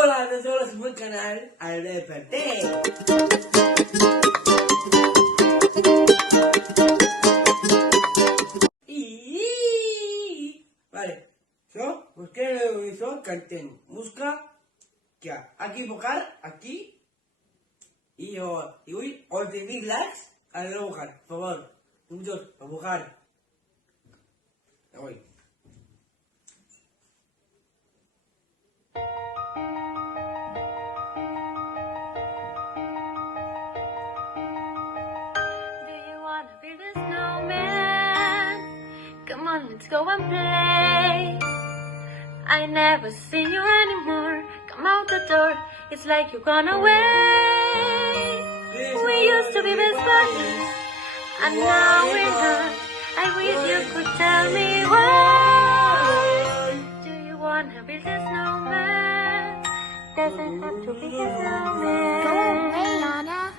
Hola, no todos en mi canal Albert. Vale, so, busqué eso, canten música, que aquí buscar, aquí, y hoy, os de mil likes, a buscar, por favor, muchos, a buscar, hoy. Come on, let's go and play. I never see you anymore. Come out the door, it's like you've gone away. We used to be best buddies, and now we're not. I wish you could tell me why. Do you wanna build a snowman? Doesn't have to be a snowman. Go away, Anna.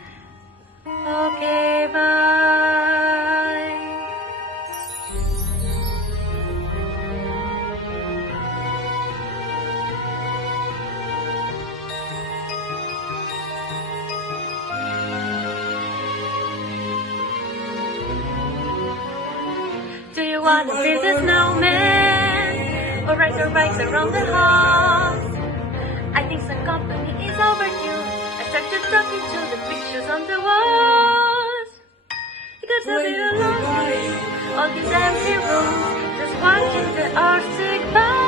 Okay, bye. Do you wanna build a snowman or ride your bikes around the house? I think some company is overdue. I started talking to the pictures on the walls. Because I've been alone, all these empty rooms, just watching the Arctic pass.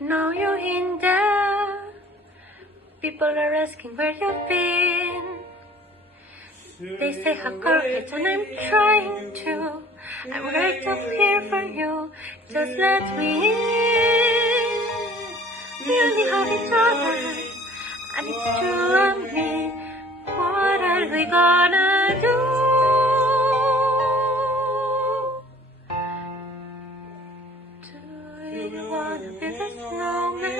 Now you're in there. People are asking where you've been. They say how courage, and I'm trying to. I'm right up here for you. Just let me in. We only have each other, and it's true of me. What are we gonna do? Do you wanna be the snowman?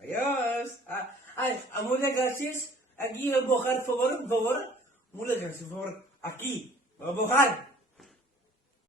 Adiós. Muchas gracias. Aquí a buscar, por favor. Muchas gracias, por favor. Aquí, a buscar.